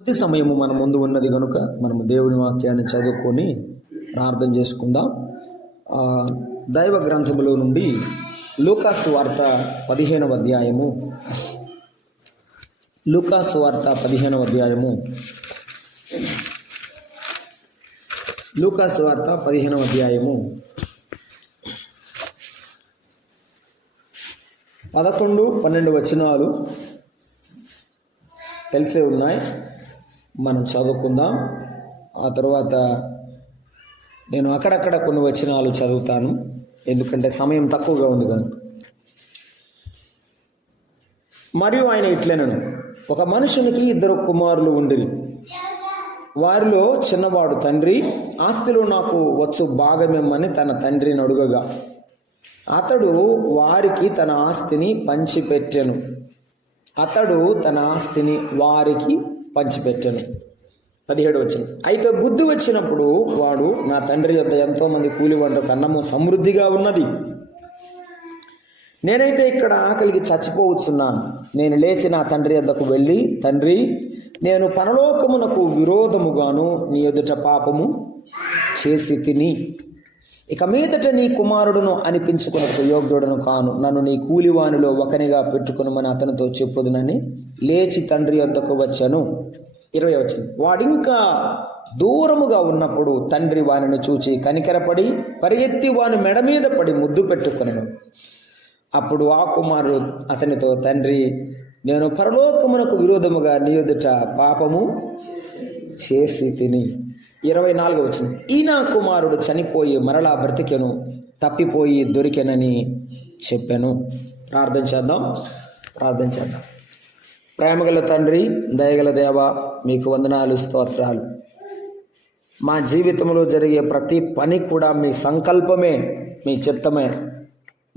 కొద్ది సమయము మన ముందు ఉన్నది కనుక మనము దేవుని వాక్యాన్ని చదువుకొని ప్రార్థన చేసుకుందాం. దైవ గ్రంథములో నుండి లూకాసు వార్త 15వ అధ్యాయము. లూకాసు వార్త 15వ అధ్యాయము. లూకాసు వార్త 15వ అధ్యాయము 11, 12 వచనాలు తెలిసే ఉన్నాయి. మనం చదువుకుందాం. ఆ తర్వాత నేను అక్కడక్కడ కొన్ని వచనాలు చదువుతాను, ఎందుకంటే సమయం తక్కువగా ఉంది కనుక. మరియు ఆయన ఇట్లనెను, ఒక మనుషునికి 2 కుమారులు ఉండిరి. వారిలో చిన్నవాడు తండ్రి, ఆస్తిలో నాకు వచ్చు భాగమిమ్మని తన తండ్రిని అడుగగా అతడు వారికి తన ఆస్తిని పంచిపెట్టెను. వారికి పంచిపెట్టెను. 17 వచనం. అయితే బుద్ధి వచ్చినప్పుడు వాడు, నా తండ్రి యొద్ద ఎంతో మంది కూలి వంటకు అన్నము సమృద్ధిగా ఉన్నది, నేనైతే ఇక్కడ ఆకలికి చచ్చిపోవచ్చున్నాను. నేను లేచి నా తండ్రి యొద్దకు వెళ్ళి, తండ్రి, నేను పరలోకమునకు విరోధముగాను నీ ఎదుట పాపము చేసి తిని, ఇక మీదట నీ కుమారుడును అనిపించుకున్నకు యోగ్యుడను కాను. నన్ను నీ కూలివానిలో ఒకనిగా పెట్టుకునమని అతనితో చెప్పుదునని లేచి తండ్రి యొద్దకు వచ్చాను. 20 వచ్చింది. వాడింకా దూరముగా ఉన్నప్పుడు తండ్రి వానిని చూచి కనికరపడి పరిగెత్తి వాని మెడ మీద పడి ముద్దు పెట్టుకొనెను. అప్పుడు ఆ కుమారుడు అతనితో, తండ్రి, నేను పరలోకమునకు విరోధముగా నీ ఎదుట పాపము చేసి తిని. 24 వచ్చింది. ఈ నా కుమారుడు చనిపోయి మరలా బ్రతికెను, తప్పిపోయి దొరికెనని చెప్పాను. ప్రార్థన చేద్దాం. ప్రేమగల తండ్రి, దయగల దేవ, మీకు వందనాలు, స్తోత్రాలు. మా జీవితంలో జరిగే ప్రతి పని కూడా మీ సంకల్పమే, మీ చిత్తమే.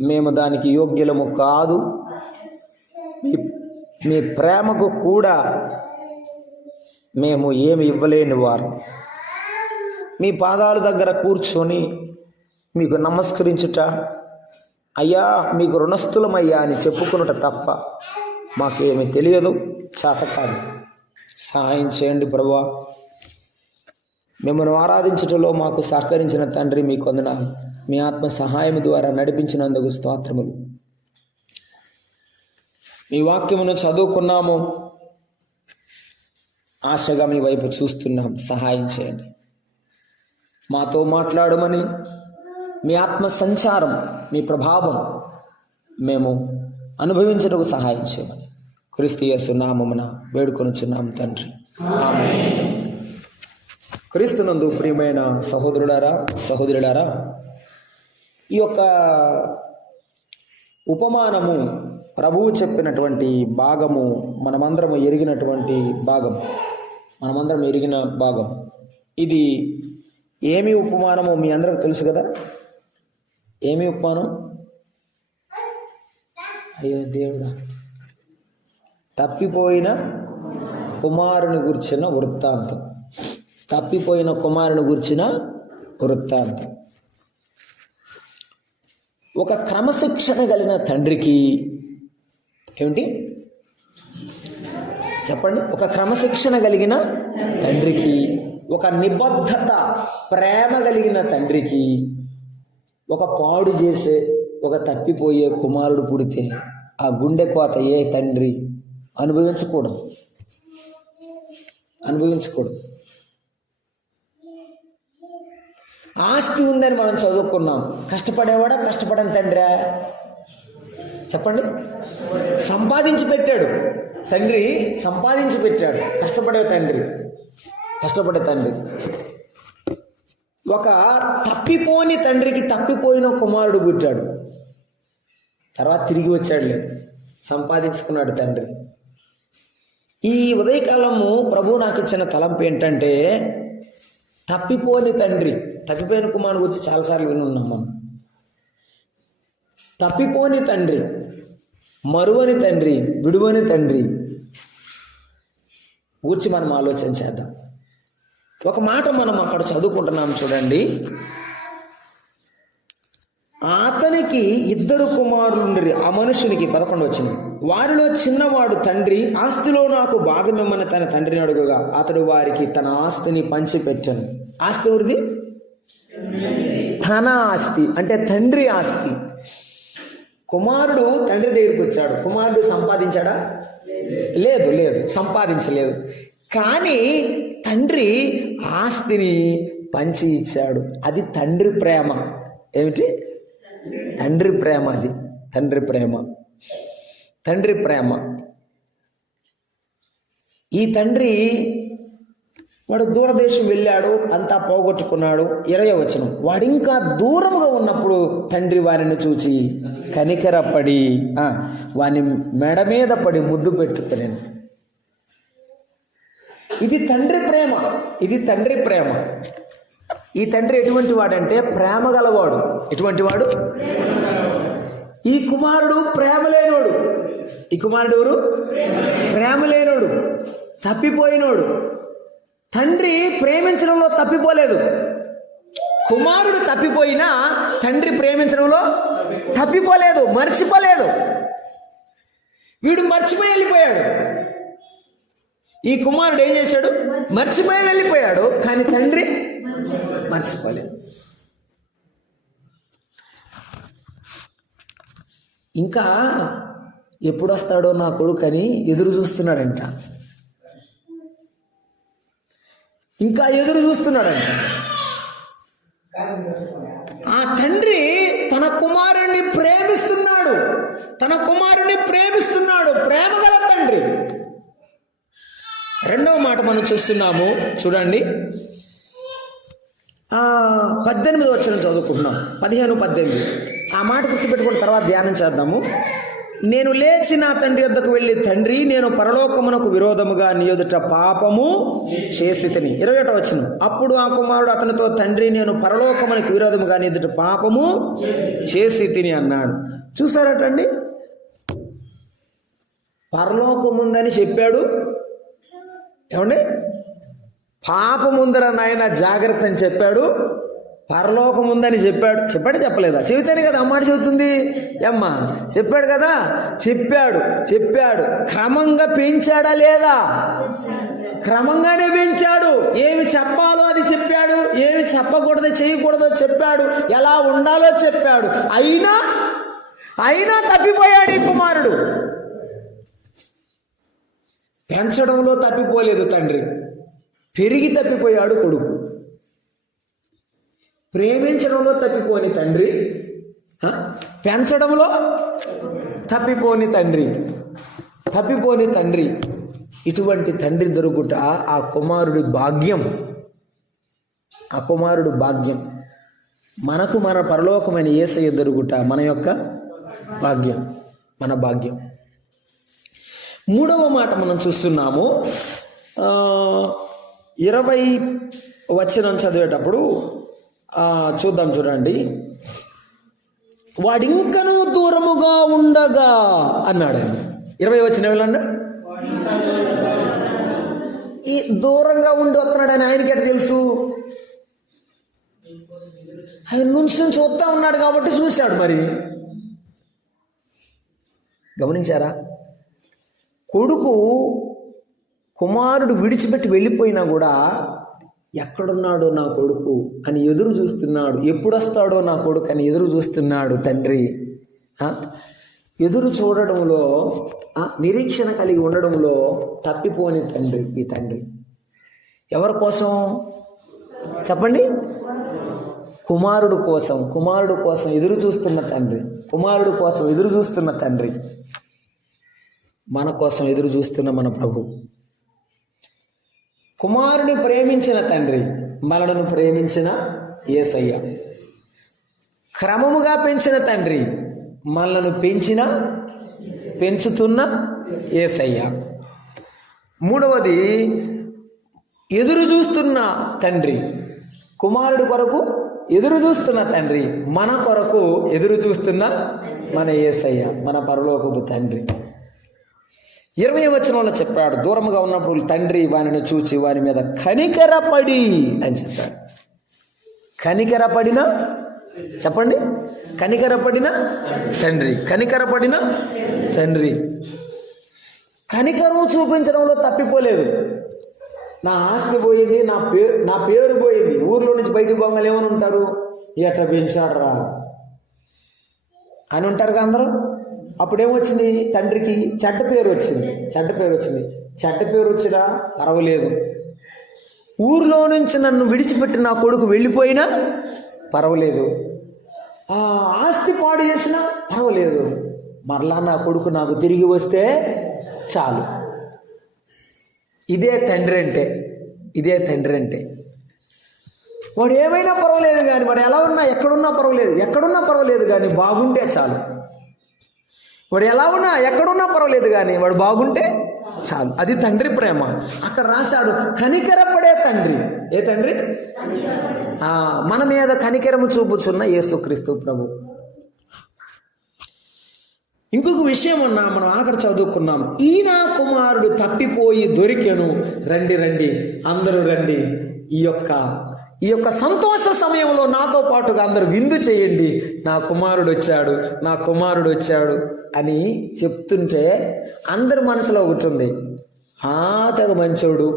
మేము దానికి యోగ్యులము కాదు. మీ ప్రేమకు కూడా మేము ఏమి ఇవ్వలేని వారు. మీ పాదాల దగ్గర కూర్చొని మీకు నమస్కరించుట, అయ్యా మీకు రుణస్థులమయ్యా అని చెప్పుకునుట తప్ప మాకేమి తెలియదు, చేత కాదు. సహాయం చేయండి ప్రభువా. మిమ్మల్ని ఆరాధించటంలో మాకు సహకరించిన తండ్రి మీకు వందనాలు. మీ ఆత్మ సహాయం ద్వారా నడిపించినందుకు స్తోత్రములు. మీ వాక్యమును చదువుకున్నాము, ఆశగా మీ వైపు చూస్తున్నాం. సహాయం చేయండి. మాతో మాట్లాడమని, మీ ఆత్మ సంచారం, మీ ప్రభావం మేము అనుభవించడానికి సహాయం చేయమని క్రీస్తు యేసు నామమున వేడుకొనుచున్నాం తండ్రి, ఆమేన్. క్రీస్తునందు ప్రియమైన సహోదరులారా, ఈ యొక్క ఉపమానము ప్రభువు చెప్పినటువంటి భాగము మనమందరం ఎరిగిన భాగం. ఇది ఏమి ఉపమానమో మీ అందరికి తెలుసు కదా. ఏమి ఉపమానం? అయ్యో దేవుడా, తప్పిపోయిన కుమారుని గురించిన వృత్తాంతం. ఒక క్రమశిక్షణ కలిగిన తండ్రికి ఏమిటి చెప్పండి? ఒక క్రమశిక్షణ కలిగిన తండ్రికి, ఒక నిబద్ధత, ప్రేమ కలిగిన తండ్రికి, ఒక పాడు చేసే, ఒక తప్పిపోయే కుమారుడు పుడితే ఆ గుండె కోత ఏ తండ్రి అనుభవించకూడదు. ఆస్తి ఉందని మనం చదువుకున్నాం. కష్టపడేవాడా, కష్టపడని తండ్రా? చెప్పండి. సంపాదించి పెట్టాడు తండ్రి, కష్టపడే తండ్రి. ఒక తప్పిపోని తండ్రికి తప్పిపోయిన కుమారుడు పుట్టాడు. తర్వాత తిరిగి వచ్చాడు, లేదు, సంపాదించుకున్నాడు తండ్రి. ఈ ఉదయకాలము ప్రభు నాకు ఇచ్చిన తలంపు ఏంటంటే, తప్పిపోయిన కుమారుడు గురించి చాలాసార్లు వినున్నాం మనం. తప్పిపోని తండ్రి, మరువని తండ్రి, విడువని తండ్రి గురించి మనం ఆలోచన చేద్దాం. ఒక మాట మనం అక్కడ చదువుకుంటున్నాం చూడండి. అతనికి 2 కుమారులుండిరి. ఆ మనుషునికి 11 వచ్చింది. వారిలో చిన్నవాడు తండ్రి, ఆస్తిలో నాకు భాగమిమ్మని తన తండ్రిని అడుగుగా అతడు వారికి తన ఆస్తిని పంచిపెట్టను. ఆస్తి ఎవరిది? తన ఆస్తి అంటే తండ్రి ఆస్తి. కుమారుడు తండ్రి దగ్గరికి వచ్చాడు. కుమారుడు సంపాదించాడా? లేదు, సంపాదించలేదు. కానీ తండ్రి ఆస్తిని పంచి ఇచ్చాడు. అది తండ్రి ప్రేమ. ఏమిటి? తండ్రి ప్రేమ. అది తండ్రి ప్రేమ. తండ్రి ప్రేమ. ఈ తండ్రి వాడు దూరదేశం వెళ్ళాడు, అంతా పోగొట్టుకున్నాడు. 20వ వచనం, వాడు ఇంకా దూరముగా ఉన్నప్పుడు తండ్రి వారిని చూచి కనికరపడి వాని మెడ మీద పడి ముద్దు పెట్టుకున్నాను. ఇది తండ్రి ప్రేమ. ఇది తండ్రి ప్రేమ. ఈ తండ్రి ఎటువంటి వాడంటే ప్రేమ గలవాడు. ఎటువంటి వాడు? ఈ కుమారుడు ప్రేమ లేనోడు. ఈ కుమారుడు ఎవరు? ప్రేమ లేనోడు, తప్పిపోయినోడు. తండ్రి ప్రేమించడంలో తప్పిపోలేదు. కుమారుడు తప్పిపోయినా తండ్రి ప్రేమించడంలో తప్పిపోలేదు, మర్చిపోలేదు. వీడు మర్చిపోయి వెళ్ళిపోయాడు. ఈ కుమారుడు ఏం చేశాడు? మర్చిపోయి వెళ్ళిపోయాడు. కానీ తండ్రి మర్చిపోలేదు. ఇంకా ఎప్పుడు వస్తాడో నా కొడుకు అని ఎదురు చూస్తున్నాడంట. ఇంకా ఎదురు చూస్తున్నాడంట. ఆ తండ్రి తన కుమారుణ్ణి ప్రేమిస్తున్నాడు. తన కుమారుణ్ణి ప్రేమిస్తున్నాడు. ప్రేమ గల తండ్రి. 2వ మాట మనం చూస్తున్నాము, చూడండి. 18వ వచనం చదువుకుంటున్నాం. 15, 18. ఆ మాట గుర్తుపెట్టుకున్న తర్వాత ధ్యానం చేద్దాము. నేను లేచి నా తండ్రి వద్దకు వెళ్ళి, తండ్రి, నేను పరలోకమునకు విరోధముగా నీ ఎదుట పాపము చేసి తిని. 21వ వచనం, అప్పుడు ఆ కుమారుడు అతనితో, తండ్రి, నేను పరలోకమునకు విరోధముగా నీ ఎదుట పాపము చేసి తిని అన్నాడు. చూసారటండి, పరలోకముందని చెప్పాడు. ఏమండి? పాపముందర నాయన జాగ్రత్త అని చెప్పాడు. పరలోకం ఉందని చెప్పాడు. చెప్పలేదా? చెబితేనే కదా అమ్మాట చెబుతుంది. అమ్మా చెప్పాడు కదా. చెప్పాడు. క్రమంగా పెంచాడా లేదా? క్రమంగానే పెంచాడు. ఏమి చెప్పాలో అది చెప్పాడు, ఏమి చెప్పకూడదో చేయకూడదో చెప్పాడు, ఎలా ఉండాలో చెప్పాడు. అయినా తప్పిపోయాడు ఈ కుమారుడు. పెంచడంలో తప్పిపోలేదు తండ్రి, పెరిగి తప్పిపోయాడు కొడుకు. ప్రేమించడంలో తప్పిపోని తండ్రి, పెంచడంలో తప్పిపోని తండ్రి. ఇటువంటి తండ్రి దొరుకుట ఆ కుమారుడి భాగ్యం. మనకు మన పరలోకమైన యేసయ్య దొరుకుట మన యొక్క భాగ్యం, మన భాగ్యం. 3వ మాట మనం చూస్తున్నాము. 20వ వచనం చదివేటప్పుడు చూద్దాం, చూడండి. వాడింకనూ దూరముగా ఉండగా అన్నాడు. 20వ వచనం వెళ్ళండి. ఈ దూరంగా ఉండి వస్తున్నాడని ఆయనకి ఎట్లా తెలుసు? ఆయన నుంచి చూస్తా ఉన్నాడు కాబట్టి చూశాడు. మరి గమనించారా? కుమారుడు విడిచిపెట్టి వెళ్ళిపోయినా కూడా ఎక్కడున్నాడో నా కొడుకు అని ఎదురు చూస్తున్నాడు. ఎప్పుడు వస్తాడో నా కొడుకు అని ఎదురు చూస్తున్నాడు తండ్రి. ఎదురు చూడడంలో, నిరీక్షణ కలిగి ఉండడంలో తప్పిపోని తండ్రి ఈ తండ్రి. ఎవరి కోసం చెప్పండి? కుమారుడు కోసం ఎదురు చూస్తున్న తండ్రి. కుమారుడు కోసం ఎదురు చూస్తున్న తండ్రి. మన కోసం ఎదురు చూస్తున్న మన ప్రభు. కుమారుని ప్రేమించిన తండ్రి, మనలను ప్రేమించిన యేసయ్య. క్రమముగా పెంచిన తండ్రి, మనలను పెంచుతున్న యేసయ్య. 3వది ఎదురు చూస్తున్న తండ్రి. కుమారుడి కొరకు ఎదురు చూస్తున్న తండ్రి, మన కొరకు ఎదురు చూస్తున్న మన యేసయ్య, మన పరలోకపు తండ్రి. 20వ వచనంలో చెప్పాడు, దూరముగా ఉన్నప్పుడు తండ్రి వారిని చూచి వారి మీద కనికరపడి అని చెప్పాడు. కనికరపడిన చెప్పండి. కనికరపడిన తండ్రి, కనికరపడిన తండ్రి. కనికరం చూపించడంలో తప్పిపోలేదు. నా ఆస్తి పోయింది, నా పేరు పోయింది, ఊర్లో నుంచి బయటకు పోగానే ఏమని ఉంటారు, ఎట్లా పెంచాడరా అని ఉంటారు అందరూ. అప్పుడేమొచ్చింది, తండ్రికి చెడ్డ పేరు వచ్చింది. చెడ్డ పేరు వచ్చినా పర్వాలేదు, ఊర్లో నుంచి నన్ను విడిచిపెట్టి నా కొడుకు వెళ్ళిపోయినా పర్వాలేదు, ఆ ఆస్తి పాడు చేసినా పర్వాలేదు, మరలా నా కొడుకు నాకు తిరిగి వస్తే చాలు. ఇదే తండ్రి అంటే. వాడు ఏమైనా పర్వాలేదు కానీ, వాడు ఎలా ఉన్నా ఎక్కడున్నా పర్వాలేదు కానీ బాగుంటే చాలు. వాడు ఎలా ఉన్నా ఎక్కడున్నా పర్వాలేదు కానీ వాడు బాగుంటే చాలు. అది తండ్రి ప్రేమ. అక్కడ రాశాడు కనికరపడే తండ్రి. ఏ తండ్రి? మన మీద కనికరము చూపుచున్న యేసుక్రీస్తు ప్రభు. ఇంకొక విషయం అన్నా, మనం ఆఖరి చదువుకున్నాం, ఈ నా కుమారుడు తప్పిపోయి దొరికెను, రండి అందరూ రండి, ఈ యొక్క సంతోష సమయంలో నాతో పాటుగా అందరూ విందు చేయండి, నా కుమారుడు వచ్చాడు అని చెప్తుంటే అందరి మనసులో ఉంటుంది, తెగ మంచోడు,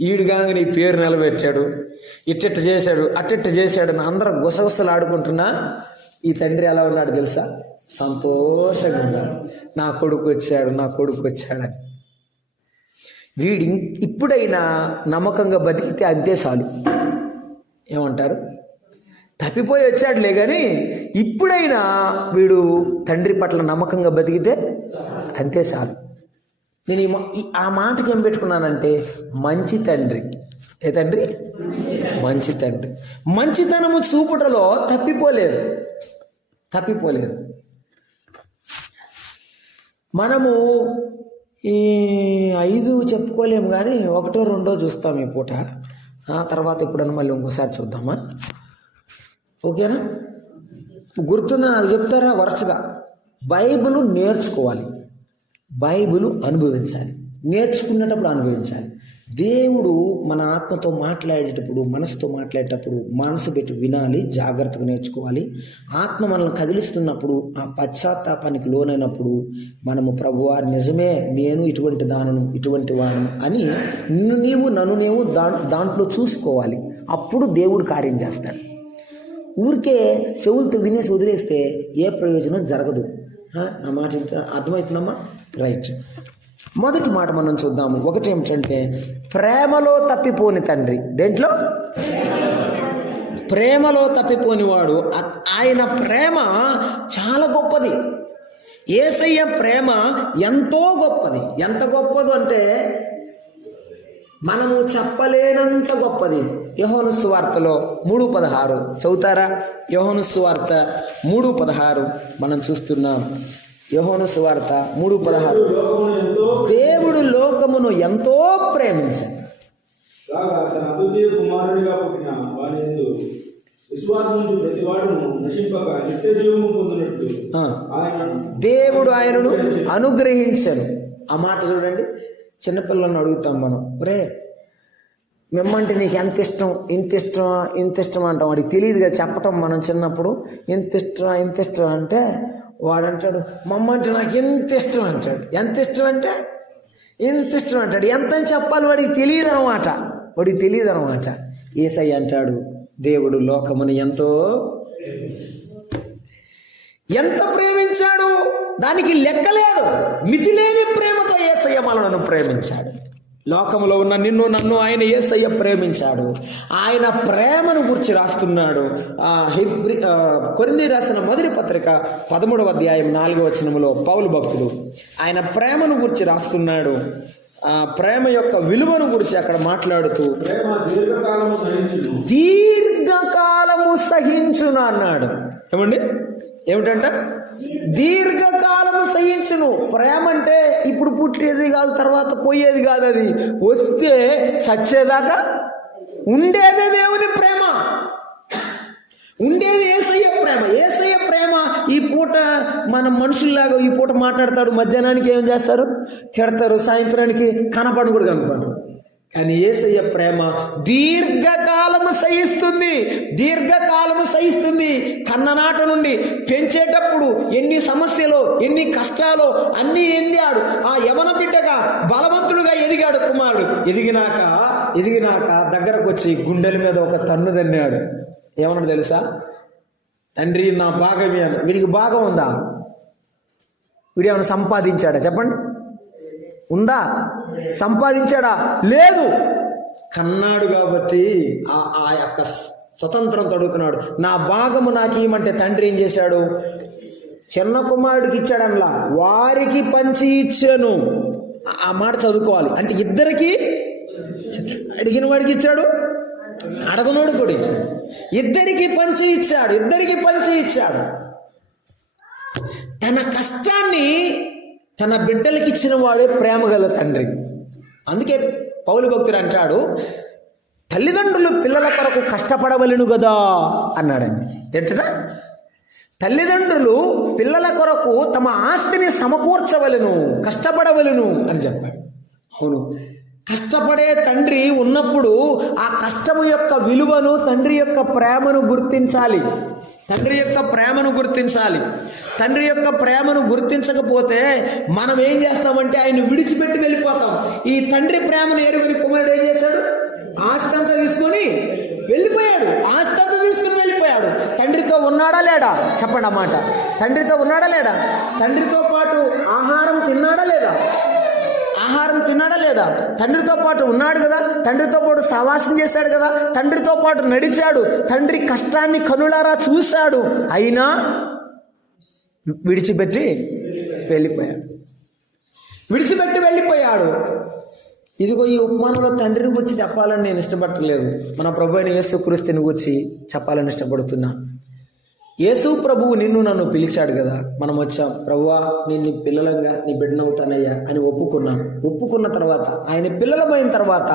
ఈడుగాంగ నీ పేరు నిలబెట్టాడు, ఇట్టిట్ట చేశాడు అట్టిట్ట చేశాడు అని అందరూ గుసగుసలు ఆడుకుంటున్నా, ఈ తండ్రి ఎలా ఉన్నాడు తెలుసా? సంతోషంగా ఉన్నాడు. నా కొడుకు వచ్చాడని. వీడి ఇప్పుడైనా నమ్మకంగా బతికితే అంతే చాలు. ఏమంటారు? తప్పిపోయి వచ్చాడులే కానీ ఇప్పుడైనా వీడు తండ్రి పట్ల నమ్మకంగా బతికితే అంతే చాలు. నేను ఆ మాటకి ఏం పెట్టుకున్నానంటే, మంచి తండ్రి. ఏ తండ్రి? మంచి తండ్రి. మంచితనము చూపుటలో తప్పిపోలేదు. మనము ఈ 5 చెప్పుకోలేము కానీ 1, 2 చూస్తాం ఈ పూట. తర్వాత ఎప్పుడన్నా మళ్ళీ ఇంకోసారి చూద్దామా? ఓకేనా? గుర్తుందా? నాకు చెప్తారా వరుసగా? బైబిల్ నేర్చుకోవాలి, బైబిల్ అనుభవించాలి, నేర్చుకునేటప్పుడు అనుభవించాలి. దేవుడు మన ఆత్మతో మాట్లాడేటప్పుడు, మనసుతో మాట్లాడేటప్పుడు మనసు పెట్టి వినాలి, జాగ్రత్తగా నేర్చుకోవాలి. ఆత్మ మనల్ని కదిలిస్తున్నప్పుడు, ఆ పశ్చాత్తాపానికి లోనైనప్పుడు మనము ప్రభువా నిజమే, నేను ఇటువంటి వాడను అని నన్ను దాంట్లో చూసుకోవాలి. అప్పుడు దేవుడు కార్యం చేస్తాడు. ఊరికే చెవులతో వినేసి వదిలేస్తే ఏ ప్రయోజనం జరగదు. నా మాట అర్థమవుతుందమ్మా? రైట్. మొదటి మాట మనం చూద్దాము. ఒకటి ఏమిటంటే, ప్రేమలో తప్పిపోని తండ్రి. దేంట్లో? ప్రేమలో తప్పిపోనివాడు. ఆయన ప్రేమ చాలా గొప్పది. యేసయ్య ప్రేమ ఎంతో గొప్పది. ఎంత గొప్పది అంటే మనము చెప్పలేనంత గొప్పది. యోహాను సువార్తలో 3:16 చదువుతారా? యోహాను సువార్త 3:16 మనం చూస్తున్నాం. యోహాను సువార్త 3:16. దేవుడు లోకమును ఎంతో ప్రేమించాడు. దేవుడు ఆయనను అనుగ్రహించాడు. ఆ మాట చూడండి. చిన్నపిల్లలను అడుగుతాం మనం, రే మిమ్మంటే నీకు ఎంత ఇష్టం, ఇంత ఇష్టం అంటాం. వాడికి తెలియదు కదా చెప్పటం. మనం చిన్నప్పుడు ఇంత ఇష్టం అంటే వాడంటాడు, మమ్మంటే నాకు ఎంత ఇష్టం అంటాడు. ఎంత ఇష్టం అంటే ఇంత ఇష్టం అంటాడు. ఎంత అని చెప్పాలి వాడికి తెలియదు అనమాట. యేసయ్య అంటాడు, దేవుడు లోకమును ఎంత ప్రేమించాడు, దానికి లెక్కలేదు. మితిలేని ప్రేమతో యేసయ్య మనలను ప్రేమించాడు. లోకములో ఉన్న నిన్ను నన్ను ఆయన యేసయ్య ప్రేమించాడు. ఆయన ప్రేమను గురించి రాస్తున్నాడు. కొరింథీ రాసిన మొదటి పత్రిక 13వ అధ్యాయం 4వ వచనములో పౌలు భక్తుడు ఆయన ప్రేమను గురించి రాస్తున్నాడు. ఆ ప్రేమ యొక్క విలువను గురించి అక్కడ మాట్లాడుతూ దీర్ఘకాలము సహించును అన్నాడు. ఏమిటంట? దీర్ఘకాలము సహించును. ప్రేమ అంటే ఇప్పుడు పుట్టేది కాదు, తర్వాత పోయేది కాదు. అది వస్తే చచ్చేదాకా ఉండేదే దేవుని ప్రేమ, ఉండేది యేసయ్య ప్రేమ. యేసయ్య ప్రేమ ఈ పూట మన మనుషుల్లాగా ఈ పూట మాట్లాడతాడు, మధ్యాహ్నానికి ఏం చేస్తారు? తిడతారు, సాయంత్రానికి కనపడరు. కానీ యేసయ్య ప్రేమ దీర్ఘకాలము సహిస్తుంది. కన్ననాట నుండి పెంచేటప్పుడు ఎన్ని సమస్యలు, ఎన్ని కష్టాలు అన్నీ ఎదిగాడు. ఆ యవన బిడ్డగా బలవంతుడుగా ఎదిగాడు కుమారుడు. ఎదిగినాక దగ్గరకు వచ్చి గుండెల మీద ఒక తన్ను తన్నాడు. ఏమన్నాడు తెలుసా? తండ్రి, నా భాగమే అని. వీడికి భాగం ఉందా? వీడు ఏమైనా సంపాదించాడా? చెప్పండి, ఉందా? సంపాదించాడా? లేదు. కన్నాడు కాబట్టి ఆ యొక్క స్వతంత్రం తడుగుతున్నాడు. నా భాగము నాకు ఇవ్వమంటే తండ్రి ఏం చేశాడు? చిన్న కుమారుడికి ఇచ్చాడనలా, వారికి పంచి ఇచ్చాను. ఆ మాట చదువుకోవాలి. అంటే ఇద్దరికి, అడిగిన వాడికి ఇచ్చాడు, అడగనోడు కూడా ఇచ్చాడు. ఇద్దరికి పంచి ఇచ్చాడు. తన కష్టాన్ని తన బిడ్డలకి ఇచ్చిన వాడే ప్రేమ గల తండ్రి. అందుకే పౌలు భక్తుడు అంటాడు, తల్లిదండ్రులు పిల్లల కొరకు కష్టపడవలెను కదా అన్నాడండి. ఏంటంటే తల్లిదండ్రులు పిల్లల కొరకు తమ ఆస్తిని సమకూర్చవలెను, కష్టపడవలెను అని చెప్పాడు. అవును, కష్టపడే తండ్రి ఉన్నప్పుడు ఆ కష్టము యొక్క విలువను, తండ్రి యొక్క ప్రేమను గుర్తించాలి. తండ్రి యొక్క ప్రేమను గుర్తించకపోతే మనం ఏం చేస్తామంటే ఆయన విడిచిపెట్టి వెళ్ళిపోతాం. ఈ తండ్రి ప్రేమను ఎరుగని కుమారుడు ఏం చేశాడు? ఆస్తి అంతా తీసుకొని వెళ్ళిపోయాడు. తండ్రితో ఉన్నాడా లేడా? చెప్పండి ఆ మాట. తండ్రితో ఉన్నాడా లేడా? తండ్రితో పాటు ఆహారం తిన్నాడా లేదా? తండ్రితో పాటు ఉన్నాడు కదా, తండ్రితో పాటు సహవాసం చేశాడు కదా, తండ్రితో పాటు నడిచాడు, తండ్రి కష్టాన్ని కనులారా చూశాడు. అయినా విడిచిపెట్టి వెళ్ళిపోయాడు. ఇదిగో ఈ ఉపమానంలో తండ్రిని గురించి చెప్పాలని నేను ఇష్టపడలేదు. మన ప్రభు అయిన యేసుక్రీస్తుని గురించి చెప్పాలని ఇష్టపడుతున్నా. యేసు ప్రభువు నిన్ను నన్ను పిలిచాడు కదా, మనం వచ్చాం. ప్రభువా, నేను నీ పిల్లలంగా నీ బిడ్డనవుతానయ్యా అని ఒప్పుకున్న తర్వాత, ఆయన పిల్లలమైన తర్వాత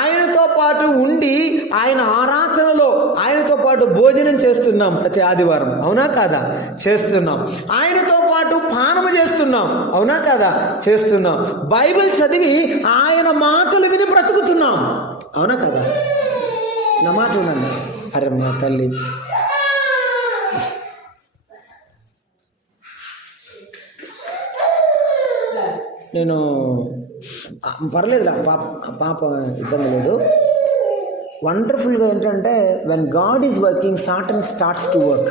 ఆయనతో పాటు ఉండి ఆయన ఆరాధనలో ఆయనతో పాటు భోజనం చేస్తున్నాం ప్రతి ఆదివారం. అవునా కాదా? చేస్తున్నాం. ఆయనతో పాటు పానము చేస్తున్నాం. అవునా కాదా? చేస్తున్నాం. బైబిల్ చదివి ఆయన మాటలు విని బ్రతుకుతున్నాం. అవునా కదా? నా మాట వినండి. అరే మా తల్లి, నేను పర్లేదురా, పాప ఇబ్బంది లేదు. వండర్ఫుల్గా ఏంటంటే when God is working, Satan starts to work.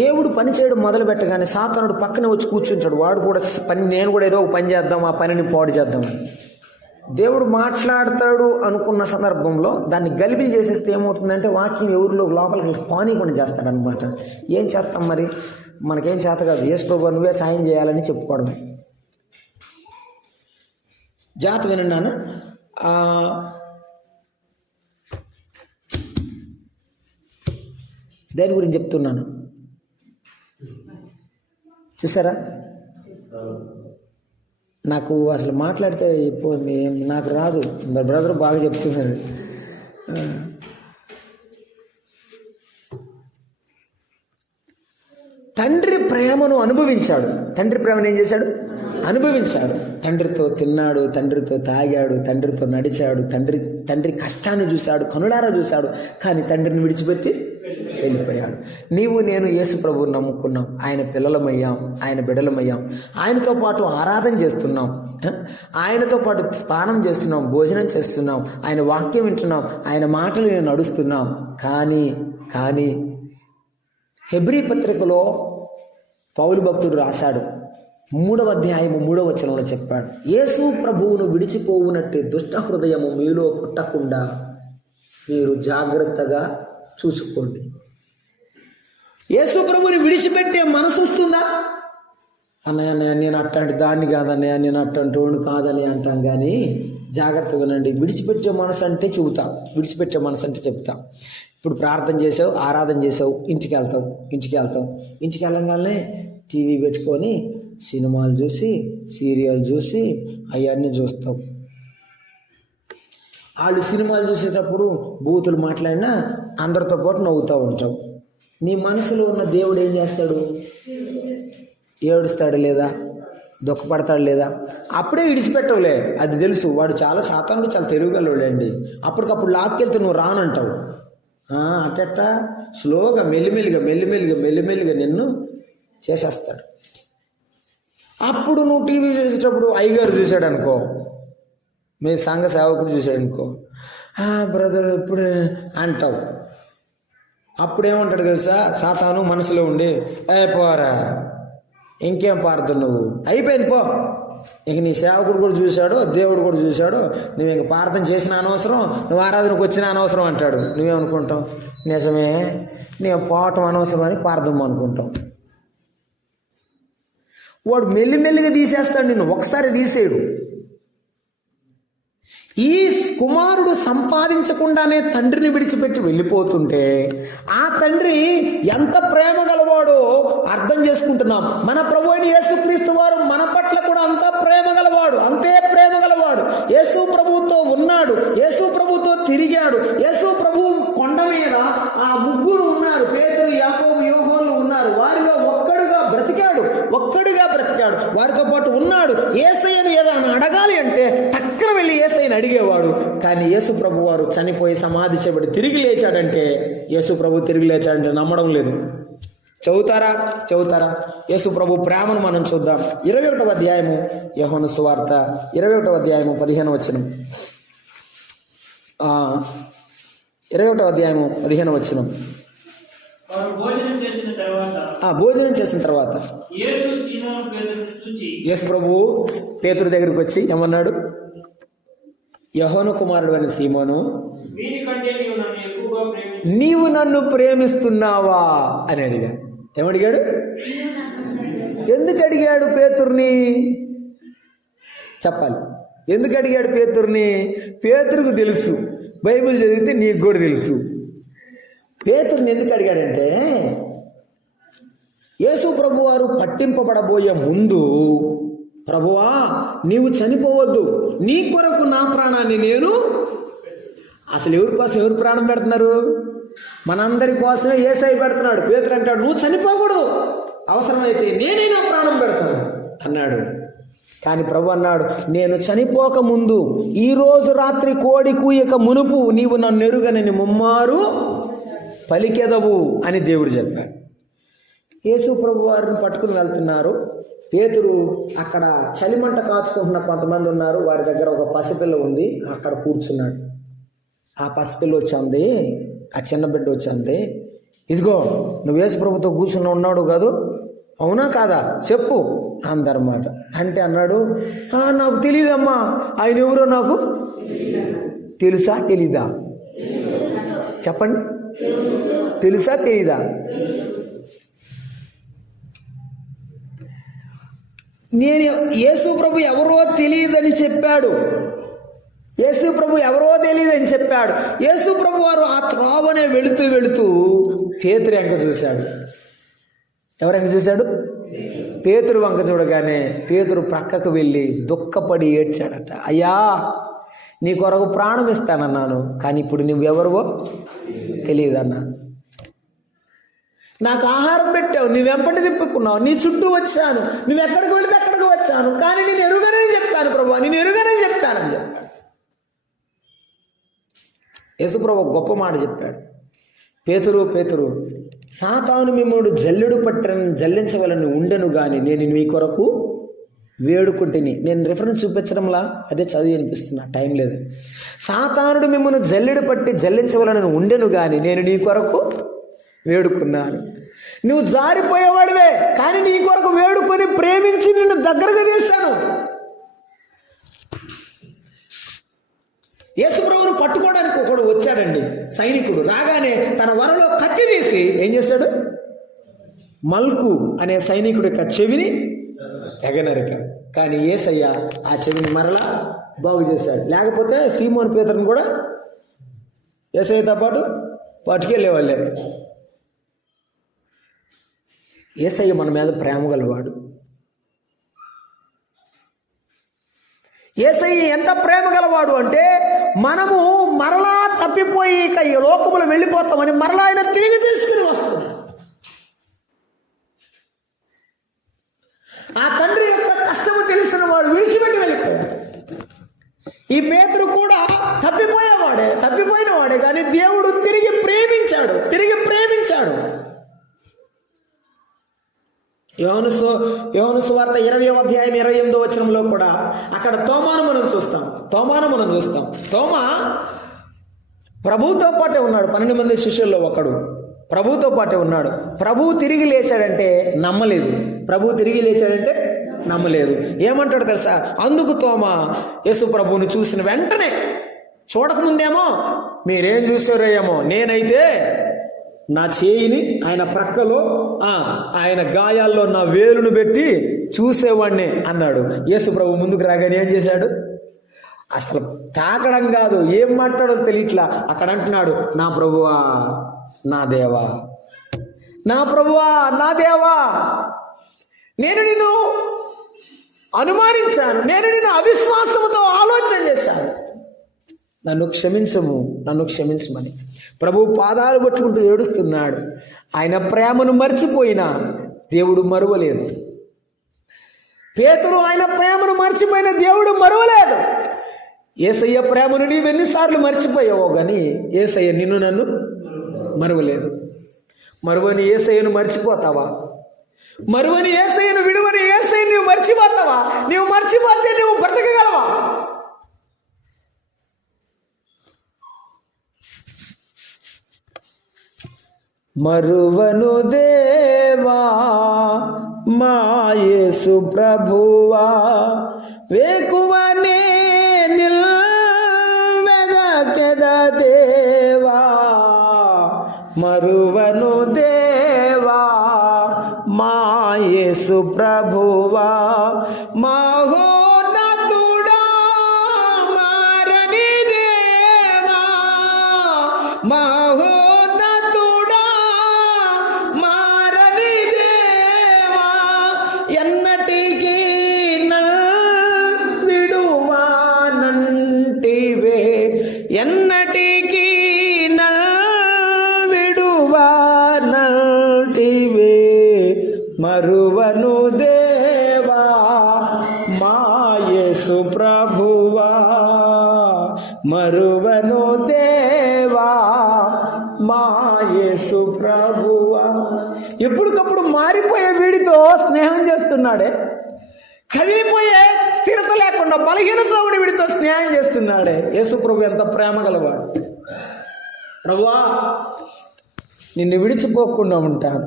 దేవుడు పని చేయడం మొదలు పెట్టగానే సాతానుడు పక్కనే వచ్చి కూర్చుంటాడు. వాడు కూడా నేను కూడా ఏదో ఒక పని చేద్దాం, ఆ పనిని పాడు చేద్దామని. దేవుడు మాట్లాడతాడు అనుకున్న సందర్భంలో దాన్ని గలిబిలి చేసేస్తే ఏమవుతుందంటే వాక్యం ఎవరిలో లోపలికి పానీయకుండా చేస్తాడనమాట. ఏం చేస్తాం మరి? మనకేం చేత కాదు, యేసు ప్రభువా నువ్వే సాయం చేయాలని చెప్పుకోవడమే. జాత వినండి నాన్న. దేని గురించి చెప్తున్నాను చూసారా? నాకు అసలు మాట్లాడితే నాకు రాదు. బ్రదర్ బాగా చెప్తున్నారు. తండ్రి ప్రేమను అనుభవించాడు. తండ్రి ప్రేమను ఏం చేశాడు? అనుభవించాడు. తండ్రితో తిన్నాడు, తండ్రితో తాగాడు, తండ్రితో నడిచాడు, తండ్రి కష్టాన్ని చూశాడు, కనులారా చూశాడు. కానీ తండ్రిని విడిచిపెట్టి వెళ్ళిపోయాడు. నీవు నేను యేసు ప్రభువుని నమ్ముకున్నాం, ఆయన పిల్లలమయ్యాం, ఆయన బిడ్డలమయ్యాం. ఆయనతో పాటు ఆరాధన చేస్తున్నాం, ఆయనతో పాటు స్నానం చేస్తున్నాం, భోజనం చేస్తున్నాం, ఆయన వాక్యం వింటున్నాం, ఆయన మాటలు నేను నడుస్తున్నాం. కానీ హెబ్రీ పత్రికలో పౌలు భక్తుడు రాశాడు, 3వ అధ్యాయము 3వ వచనంలో చెప్పాడు, యేసు ప్రభువును విడిచిపోవునట్టే దుష్ట హృదయము మీలో పుట్టకుండా మీరు జాగ్రత్తగా చూసుకోండి. యేసు ప్రభువుని విడిచిపెట్టే మనసు వస్తుందా? అన్నయ్య నేను అట్లాంటి దాన్ని కాదన్నయ్య, నేను అట్లాంటి వాడిని కాదని అంటాం. కానీ జాగ్రత్తగా వినండి. విడిచిపెట్టే మనసు అంటే చెప్తాం. ఇప్పుడు ప్రార్థన చేసావు, ఆరాధన చేసావు, ఇంటికి వెళ్ళగానే టీవీ పెట్టుకొని సినిమాలు చూసి, సీరియల్ చూసి అవన్నీ చూస్తావు. వాళ్ళు సినిమాలు చూసేటప్పుడు బూతులు మాట్లాడినా అందరితో పాటు నవ్వుతూ ఉంటావు. నీ మనసులో ఉన్న దేవుడు ఏం చేస్తాడు? ఏడుస్తాడు లేదా? దుఃఖపడతాడు లేదా? అప్పుడే విడిచిపెట్టవులే, అది తెలుసు. వాడు చాలా సాతానుడు, చాలా తెలివిగలవాడండి. అప్పటికప్పుడు లాక్కెళ్తే నువ్వు రానంటావు. అట్టట్ట స్లోగా మెల్లిమెల్లిగా నిన్ను చేసేస్తాడు. అప్పుడు నువ్వు టీవీ చూసేటప్పుడు అయ్యగారు చూశాడు అనుకో, మీ సంఘ సేవకుడు చూశాడు అనుకో, బ్రదర్ ఇప్పుడు అంటావు. అప్పుడేమంటాడు తెలుసా? సాతాను మనసులో ఉండి, పోరా ఇంకేం పారుతావు నువ్వు, అయిపోయింది పో, ఇంక నీ సేవకుడు కూడా చూశాడు, దేవుడు కూడా చూశాడు, నువ్వు ఇంక ప్రార్థన చేసిన అనవసరం, నువ్వు ఆరాధనకు వచ్చిన అనవసరం అంటాడు. నువ్వేమనుకుంటావు? నిజమే, నేను పోవటం అనవసరం అని ప్రార్థన అనుకుంటాం. వాడు మెల్లిమెల్లిగా తీసేస్తాడు నిన్ను, ఒకసారి తీసేయడు. ఈ కుమారుడు సంపాదించకుండానే తండ్రిని విడిచిపెట్టి వెళ్ళిపోతుంటే ఆ తండ్రి ఎంత ప్రేమ గలవాడో అర్థం చేసుకుంటున్నాం. మన ప్రభు అయిన యేసుక్రీస్తు వారు మన పట్ల కూడా అంత ప్రేమ గలవాడు, అంతే ప్రేమ గలవాడు. యేసు ప్రభువుతో ఉన్నాడు, యేసు ప్రభువుతో తిరిగాడు. యేసు ప్రభు కొండ మీద ఆ ముగ్గురు ఉన్నారు, పేతురు, యాకోబు, యోహాను ఉన్నారు. వారిలో ఒక్కడుగా బ్రతికాడు. వారితో పాటు ఉన్నాడు. యేసయ్యను ఏదైనా అడగాలి అంటే టక్కన వెళ్ళి యేసయ్యను అడిగేవాడు. కానీ యేసు ప్రభు వారు చనిపోయి సమాధి చేయబడి తిరిగి లేచాడంటే, యేసు ప్రభు తిరిగి లేచాడంటే నమ్మడం లేదు. చదువుతారా? యేసు ప్రభు ప్రేమను మనం చూద్దాం. 21వ అధ్యాయము యోహాను సువార్త 21వ అధ్యాయము 15వ వచనం. 21వ అధ్యాయము 15వ వచనం. భోజనం చేసిన తర్వాత యేసు ప్రభు పేతురు దగ్గరికి వచ్చి ఏమన్నాడు? యోహాను కుమారుడు అని సీమోను, నీవు నన్ను ప్రేమిస్తున్నావా అని అడిగాడు. ఏమడిగాడు? ఎందుకు అడిగాడు పేతుర్ని? చెప్పాలి. ఎందుకు అడిగాడు పేతుర్ని? పేతురుకు తెలుసు, బైబిల్ చదివితే నీకు కూడా తెలుసు. పేతుర్ని ఎందుకు అడిగాడంటే, యేసు ప్రభు వారు పట్టింపబడబోయే ముందు, ప్రభువా నీవు చనిపోవద్దు, నీ కొరకు నా ప్రాణాన్ని నేను. అసలు ఎవరి కోసం ఎవరు ప్రాణం పెడుతున్నారు? మనందరి కోసమే యేసయ్య పెడుతున్నాడు. పేతురు అంటాడు, నువ్వు చనిపోకూడదు, అవసరమైతే నేనే నా ప్రాణం పెడతాను అన్నాడు. కానీ ప్రభు అన్నాడు, నేను చనిపోక ముందు, ఈరోజు రాత్రి కోడి కూయక మునుపు నీవు నన్ను ఎరుగనని ముమ్మారు పలికెదవు అని దేవుడు చెప్పాడు. యేసు ప్రభు వారిని పట్టుకుని వెళ్తున్నారు. పేతురు అక్కడ చలిమంట కాచుకుంటున్న కొంతమంది ఉన్నారు. వారి దగ్గర ఒక పసిపిల్ల ఉంది, అక్కడ కూర్చున్నాడు. ఆ పసిపిల్ల వచ్చింది, ఆ చిన్న బిడ్డ వచ్చింది. ఇదిగో నువ్వు యేసు ప్రభుతో కూర్చుని ఉన్నాడు కాదు, అవునా కాదా చెప్పు అందరమాట. అంటే అన్నాడు, నాకు తెలియదమ్మా, ఆయన ఎవరో నాకు తెలుసా తెలీదా? చెప్పండి, తెలుసా తెలీదా? నేను యేసు ప్రభు ఎవరో తెలియదని చెప్పాడు. యేసు ప్రభు ఎవరో తెలియదని చెప్పాడు. యేసు ప్రభు వారు ఆ త్రోవనే వెళుతూ పేతురు వంక చూశాడు. ఎవరంక చూశాడు? పేతురు వంక చూడగానే పేతురు ప్రక్కకు వెళ్ళి దుఃఖపడి ఏడ్చాడట. అయ్యా, నీ కొరకు ప్రాణం ఇస్తానన్నాను, కానీ ఇప్పుడు నువ్వెవరివో తెలియదన్నా. నాకు ఆహారం పెట్టావు, నువ్వెంపటి తిప్పుకున్నావు, నీ చుట్టూ వచ్చాను, నువ్వు ఎక్కడికి వెళితే అక్కడికి వచ్చాను, కానీ నేను ఎరుగనే చెప్తాను ప్రభు, నేను ఎరుగనే చెప్తానని చెప్పాడు. యేసుప్రభు గొప్ప మాట చెప్పాడు. పేతురు, సాతాను మిమ్మల్ని జల్లెడు పట్టని జల్లించవలని ఉండను గాని నేను మీ కొరకు వేడుకుంటేని. నేను రిఫరెన్స్ చూపించడంలా అదే చదివి అనిపిస్తున్నా, టైం లేదు. సాతానుడు మిమ్మల్ని జల్లెడు పట్టి జల్లించవలని ఉండెను గాని నేను నీ కొరకు వేడుకున్నాను. నువ్వు జారిపోయేవాడివే, కానీ నీ కొరకు వేడుకొని ప్రేమించి నిన్ను దగ్గరగా తీశాను. యేసుప్రభువును పట్టుకోవడానికి ఒకడు వచ్చాడండి, సైనికుడు. రాగానే తన వరలో కత్తి తీసి ఏం చేశాడు? మల్కు అనే సైనికుడి యొక్క చెవిని ఎగనరికాడు. కానీ యేసయ్య ఆ చెవిని మరలా బాగు చేశాడు. లేకపోతే సీమోను పేతురుని కూడా యేసయ్యతో పాటు పట్టుకెళ్ళేవాళ్ళే. యేసయ్య మన మీద ప్రేమ గలవాడు. యేసయ్య ఎంత ప్రేమ గలవాడు అంటే, మనము మరలా తప్పిపోయి ఇక ఈ లోకములు వెళ్ళిపోతామని మరలా ఆయన తిరిగి తీసుకుని వస్తున్నాడు. ఆ తండ్రి యొక్క కష్టం ఈ పేతురు కూడా తప్పిపోయినవాడే కానీ దేవుడు తిరిగి ప్రేమించాడు. యోహాను సువార్త 20వ అధ్యాయం 28వ వచనంలో కూడా అక్కడ తోమాను మనం చూస్తాం. తోమా ప్రభువుతో పాటే ఉన్నాడు. 12 మంది శిష్యుల్లో ఒకడు ప్రభువుతో పాటే ఉన్నాడు. ప్రభువు తిరిగి లేచాడంటే నమ్మలేదు. ఏమంటాడు తెలుసా? అందుకు తోమా యేసు ప్రభువుని చూసిన వెంటనే, చూడకముందేమో మీరేం చూసారేమో, నేనైతే నా చేయిని ఆయన ప్రక్కలో ఆయన గాయాల్లో నా వేలును పెట్టి చూసేవాడిని అన్నాడు. యేసు ప్రభు ముందుకు రాగానే ఏం చేశాడు? అసలు తాకడం కాదు, ఏం మాట్లాడో తెలియట్లా. అక్కడ అంటున్నాడు, నా ప్రభువా నా దేవా, నా ప్రభువా నా దేవా, నేను నిన్ను అనుమానించాను, నేను నిన్ను అవిశ్వాసముతో ఆలోచన చేశాను, నన్ను క్షమించమని ప్రభు పాదాలు పట్టుకుంటూ ఏడుస్తున్నాడు. ఆయన ప్రేమను మర్చిపోయినా దేవుడు మరువలేదు. పేతురు ఆయన ప్రేమను మర్చిపోయిన దేవుడు మరువలేదు. యేసయ్య ప్రేమను నీవెన్నిసార్లు మర్చిపోయావో కానీ యేసయ్య నిన్ను నన్ను మరువలేదు. మరువని యేసయ్యను మర్చిపోతావా? మరువని యేసయ్యను విడువని యేసయ్యను నువ్వు మర్చిపోతావా? నువ్వు మర్చిపోతే నువ్వు బ్రతకగలవా? మరువను దేవా మా యేసు ప్రభువా, వేకువనే నిల్వెదకెద దేవా, మరువను దేవా మా యేసు ప్రభువా, మహోన్నతుడా మారని దేవా, మహోన్నతుడా మారని దేవా, ఎన్నటికీ విడువానంటివే, ఎన్నటికీ విడువానంటివే, మరువను దేవా మా యేసు ప్రభువా, మరువను దేవా మా యేసు ప్రభువా. ఎప్పటికప్పుడు మారిపోయే వీడితో స్నేహం చేస్తున్నాడే, కదిలిపోయే స్థిరత లేకుండా బలహీనత ఉండి వీడితో స్నేహం చేస్తున్నాడే. యేసు ప్రభు ఎంత ప్రేమ గలవాడు. ప్రభువా నిన్ను విడిచిపోకుండా ఉంటాను.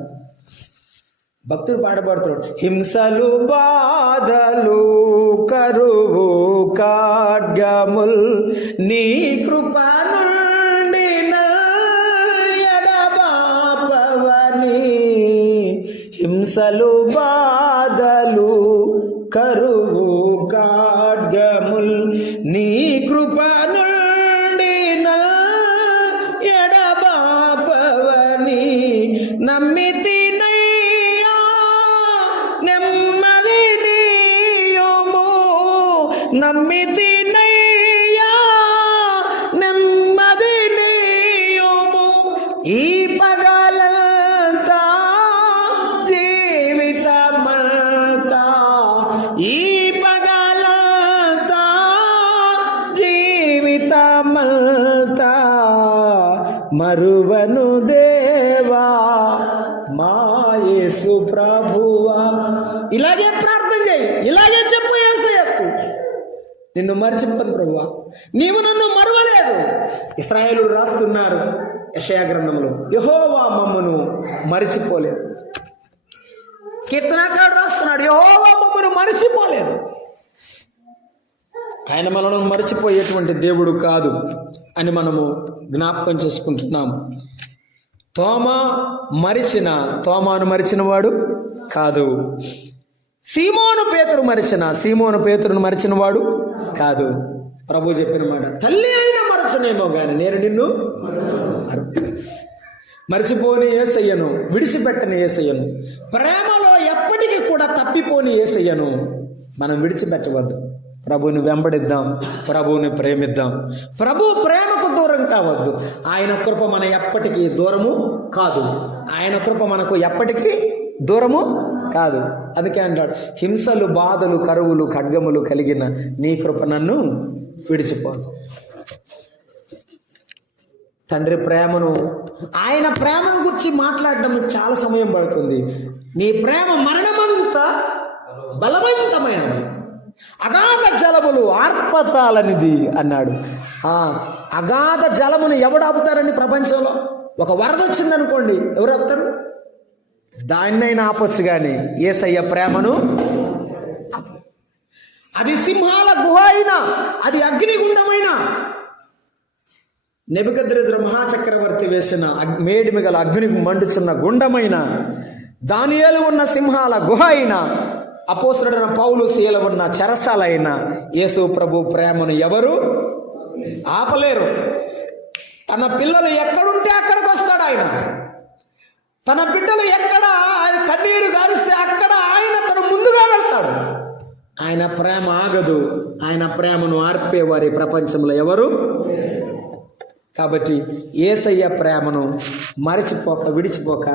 భక్తుడు పాడబడుతున్నాడు, హింసలు బాధలు కరువు ఖడ్గముల్ నీ కృప నుండి ఎడబాపవని, హింసలు బాధలు కరువు ఖడ్గముల్ నీ కృప నుండి ఎడబాపవని, నమ్మితి నమ్మితినయ్యా నెమ్మది నీయుము, ఈ పగలంతా జీవితమంతా, ఈ పగలంతా జీవితమంతా, మరువను దేవా మా యేసు ప్రభువా. ఇలాగే ప్రార్థన చేయి, ఇలాగే చెప్పు యేసయ్యకు, నిన్ను మర్చిపోను ప్రభువా, నీవు నన్ను మరువలేదు. ఇశ్రాయేలులు రాస్తున్నారు యెషయా గ్రంథంలో, యెహోవా మమ్మను మరిచిపోలేదు. కీర్తనకారుడు రాస్తున్నాడు, యెహోవా మమ్మను మరిచిపోలేదు. ఆయన మనను మరిచిపోయేటువంటి దేవుడు కాదు అని మనము జ్ఞాపకం చేసుకుంటున్నాము. తోమాను మరిచిన వాడు కాదు. సీమోను పేతురును మరిచిన వాడు కాదు. ప్రభు చెప్పిన మాట, తల్లి అయినా మరచనేమో కానీ నేను నిన్ను మరిచిపోని యేసయ్యను, విడిచిపెట్టని యేసయ్యను, ప్రేమలో ఎప్పటికీ కూడా తప్పిపోని యేసయ్యను మనం విడిచిపెట్టవద్దు. ప్రభువుని వెంబడిద్దాం, ప్రభువుని ప్రేమిద్దాం. ప్రభు ప్రేమకు దూరం కావద్దు. ఆయన కృప మన ఎప్పటికీ దూరము కాదు. ఆయన కృప మనకు ఎప్పటికీ దూరము కాదు. అందుకే అంటాడు, హింసలు బాధలు కరువులు ఖడ్గములు కలిగిన నీ కృప నన్ను విడిచిపోదు. తండ్రి ప్రేమను, ఆయన ప్రేమను గురించి మాట్లాడడం చాలా సమయం పడుతుంది. నీ ప్రేమ మరణమంత బలవంతమైనది, అగాధ జలములు ఆర్పచాలనిది అన్నాడు. అగాధ జలమును ఎవడు ఆపుతారని ప్రపంచంలో? ఒక వరద వచ్చిందనుకోండి, ఎవరు ఆపుతారు? దాన్నైనా ఆపొచ్చు కానీ యేసయ్య ప్రేమను అది సింహాల గుహ అయినా, అది అగ్నిగుండమైనా, నెబుకద్రెజరు మహాచక్రవర్తి వేసిన మేడిమి గల అగ్ని మండుచున్న గుండమైన, దానియేలు ఉన్న సింహాల గుహ అయినా, అపోస్తలుడైన పౌలు శీల ఉన్న చెరసాలైన యేసు ప్రభు ప్రేమను ఎవరు ఆపలేరు. తన పిల్లలు ఎక్కడుంటే అక్కడికి వస్తాడు ఆయన. తన బిడ్డలు ఎక్కడ ఆయన కన్నీరు గారిస్తే అక్కడ ఆయన తన ముందుగా వెళ్తాడు. ఆయన ప్రేమ ఆగదు. ఆయన ప్రేమను ఆర్పేవారి ప్రపంచంలో ఎవరు? కాబట్టి యేసయ్య ప్రేమను విడిచిపోక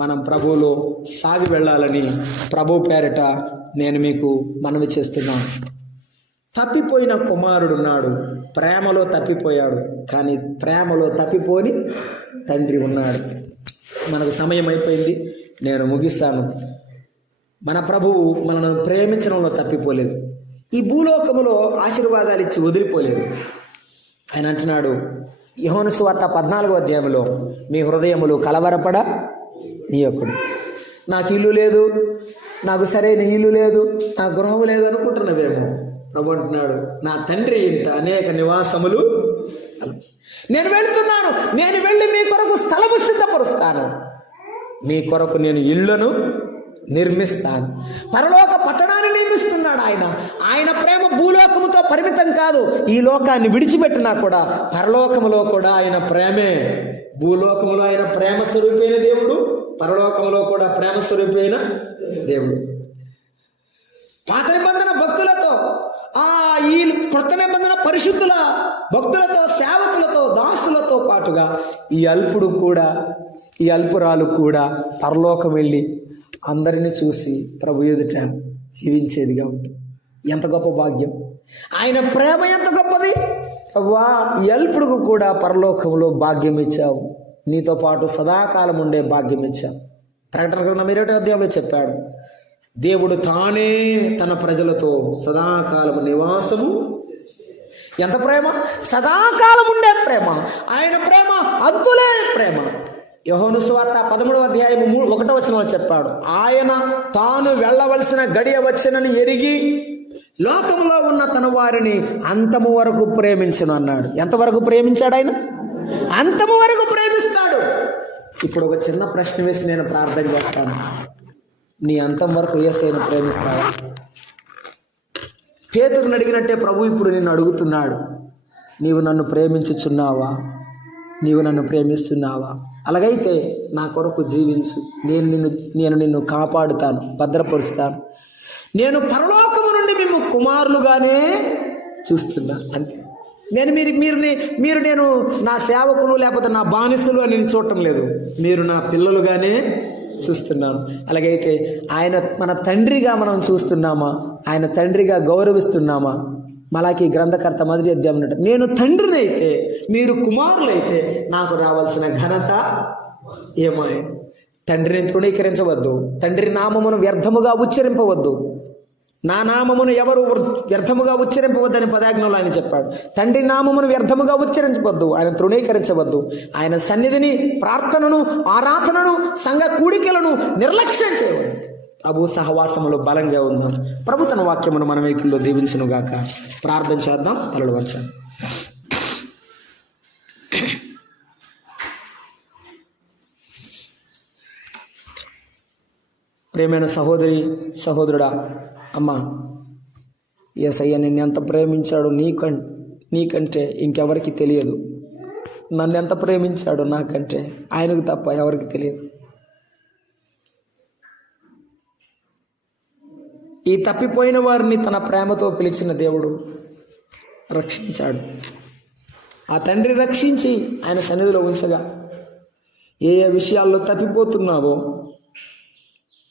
మనం ప్రభువులో సాగి వెళ్ళాలని ప్రభు పేరిట నేను మీకు మనవి చేస్తున్నాను. తప్పిపోయిన కుమారుడున్నాడు, ప్రేమలో తప్పిపోయాడు, కానీ ప్రేమలో తప్పిపోని తండ్రి ఉన్నాడు. మనకు సమయం అయిపోయింది, నేను ముగిస్తాను. మన ప్రభువు మనను ప్రేమించడంలో తప్పిపోలేదు. ఈ భూలోకములో ఆశీర్వాదాలు ఇచ్చి వదిలిపోలేదు. ఆయన అంటున్నాడు యోహాను సువార్త 14వ అధ్యాయంలో, మీ హృదయములు కలవరపడ నీయొక్కడు. నాకు ఇల్లు లేదు, నాకు సరైన ఇల్లు లేదు, నా గృహం లేదు అనుకుంటున్నావేమో. ప్రభు అంటున్నాడు, నా తండ్రి ఇంట అనేక నివాసములు, నేను వెళుతున్నాను, నేను వెళ్ళి మీ కొరకు స్థలము సిద్ధపరుస్తాను, మీ కొరకు నేను ఇళ్లను నిర్మిస్తాను. పరలోక పట్టణాన్ని నిర్మిస్తున్నాడు ఆయన. ఆయన ప్రేమ భూలోకముతో పరిమితం కాదు. ఈ లోకాన్ని విడిచిపెట్టినా కూడా పరలోకములో కూడా ఆయన ప్రేమే. భూలోకములో ఆయన ప్రేమ స్వరూపైన దేవుడు, పరలోకములో కూడా ప్రేమ స్వరూపైన దేవుడు. పాత నిబంధన భక్తులతో, ఈ కొత్త నిబంధన పరిశుద్ధుల భక్తులతో, సేవకులతో, దాసులతో పాటుగా ఈ అల్పురాలు కూడా పరలోకం వెళ్ళి అందరినీ చూసి ప్రభు ఎదుట జీవించేదిగా ఉంటుంది. ఎంత గొప్ప భాగ్యం! ఆయన ప్రేమ ఎంత గొప్పది! ప్రభువా, ఈ అల్పుడుకు కూడా పరలోకంలో భాగ్యం ఇచ్చావు, నీతో పాటు సదాకాలం ఉండే భాగ్యం ఇచ్చావు. ప్రకటన గ్రంథం 20వ అధ్యాయంలో చెప్పాడు, దేవుడు తానే తన ప్రజలతో సదాకాలం నివాసము. ఎంత ప్రేమ! సదాకాలం ఉండే ప్రేమ. ఆయన ప్రేమ అంతులే ప్రేమ. యోహాను సువార్త 13వ అధ్యాయం 1వ వచనంలో చెప్పాడు, ఆయన తాను వెళ్ళవలసిన గడియ వచ్చనని ఎరిగి లోకములో ఉన్న తన వారిని అంతము వరకు ప్రేమించను అన్నాడు. ఎంతవరకు ప్రేమించాడు ఆయన? అంతము వరకు ప్రేమిస్తాడు. ఇప్పుడు ఒక చిన్న ప్రశ్న వేసి నేను ప్రార్థన చేస్తాను. నీ అంతం వరకు యేసయ్యను ప్రేమిస్తావా? పేతురుని అడిగినట్టే ప్రభు ఇప్పుడు నిన్ను అడుగుతున్నాడు, నీవు నన్ను ప్రేమించుచున్నావా? నీవు నన్ను ప్రేమిస్తున్నావా? అలాగైతే నా కొరకు జీవించు, నేను నిన్ను కాపాడుతాను, భద్రపరుస్తాను. నేను పరలోకము నుండి మేము కుమారులుగానే చూస్తున్నా. అంతే. నేను నా సేవకులు లేకపోతే నా బానిసలు అని నేను చూడటం లేదు. మీరు నా పిల్లలుగానే చూస్తున్నాను. అలాగైతే ఆయన మన తండ్రిగా మనం చూస్తున్నామా? ఆయన తండ్రిగా గౌరవిస్తున్నామా? మలాకి గ్రంథకర్త 1వ అధ్యాయం అన్నట్టు, నేను తండ్రిని అయితే మీరు కుమారులైతే నాకు రావాల్సిన ఘనత ఏమో. తండ్రిని తృణీకరించవద్దు, తండ్రి నామమును వ్యర్థముగా ఉచ్చరింపవద్దు, నా నామమును ఎవరు వ్యర్థముగా ఉచ్చరింపవద్దని 10వ ఆజ్ఞలో ఆయన చెప్పాడు. తండ్రి నామమును వ్యర్థముగా ఉచ్చరించవద్దు, ఆయన తృణీకరించవద్దు. ఆయన సన్నిధిని, ప్రార్థనను, ఆరాధనను, సంఘ కూడికలను నిర్లక్ష్యం చేయవద్దు. ప్రభు సహవాసములో బలంగా ఉందాం. ప్రభు తన వాక్యమును మన వెహికల్లో దీవించును గాక. ప్రార్థన చేద్దాం. తలలు వంచాలి. ప్రేమైన సహోదరి, సహోదరుడా, అమ్మా, యేసయ్య నిన్ను ఎంత ప్రేమించాడో నీకంటే ఇంకెవరికి తెలియదు. నన్ను ఎంత ప్రేమించాడో నాకంటే ఆయనకు తప్ప ఎవరికి తెలియదు. ఈ తప్పిపోయిన వారిని తన ప్రేమతో పిలిచిన దేవుడు రక్షించాడు. ఆ తండ్రి రక్షించి ఆయన సన్నిధిలో ఉంచగా, ఏ విషయాల్లో తప్పిపోతున్నావో,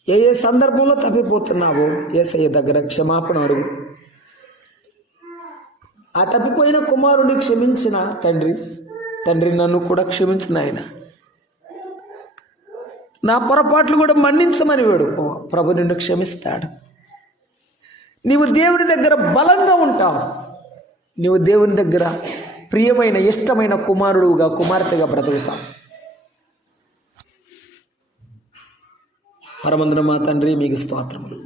ఏ సందర్భంలో తప్పిపోతున్నావో యేసయ్య దగ్గర క్షమాపణ అడుగు. ఆ తప్పిపోయిన కుమారుని క్షమించిన తండ్రి నన్ను కూడా క్షమించిన ఆయన, నా పొరపాట్లు కూడా మన్నించమని వేడుకో, ప్రభు నిన్ను క్షమిస్తాడు. నీవు దేవుని దగ్గర బలంగా ఉంటావు. నీవు దేవుని దగ్గర ప్రియమైన ఇష్టమైన కుమారుడుగా కుమార్తెగా బ్రతుకుతావు. పరమందున మా తండ్రి, మీకు స్తోత్రములు.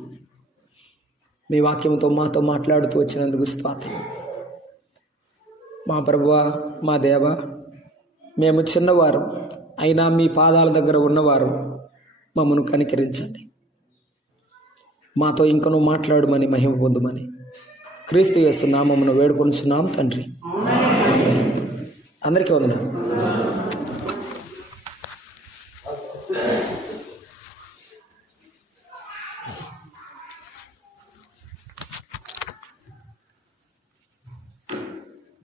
మీ వాక్యంతో మాతో మాట్లాడుతూ వచ్చినందుకు స్తోత్రం. మా ప్రభువా, మా దేవా, మేము చిన్నవారు అయినా మీ పాదాల దగ్గర ఉన్నవారు, మమ్మను కనికరించండి. మాతో ఇంకనూ మాట్లాడమని, మహిమ పొందుమని క్రీస్తు యేసు నామమున వేడుకొనుచున్నాం తండ్రి. అందరికీ వందనాలు.